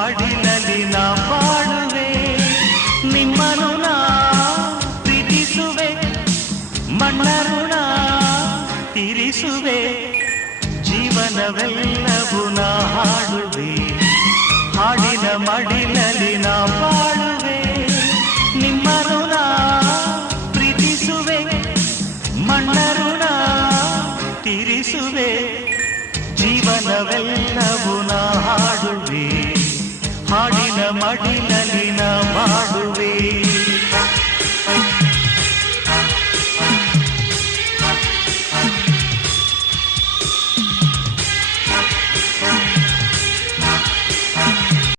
ಮಡಿಲಲ್ಲಿ ನಾ ಬಾಳುವೆ, ನಿಮ್ಮನು ನಾ ಪ್ರೀತಿಸುವೆ, ಮಣ್ಣರು ನಾ ತೀರಿಸುವೆ, ಜೀವನವೆಲ್ಲವೂ ನಾ ಹಾಡುವೆ, ಹಾಡಿನ ಮಡಿಲಲ್ಲಿ ನಾ ಬಾಳುವೆ, ನಿಮ್ಮನು ನಾ ಪ್ರೀತಿಸುವೆ, ಮಣ್ಣರು ನಾ ತೀರಿಸುವೆ, ಜೀವನವೆಲ್ಲವೂ ನಾ ಹಾಡುವೆ, ಹಾಡಿನ ಮಡಿಲ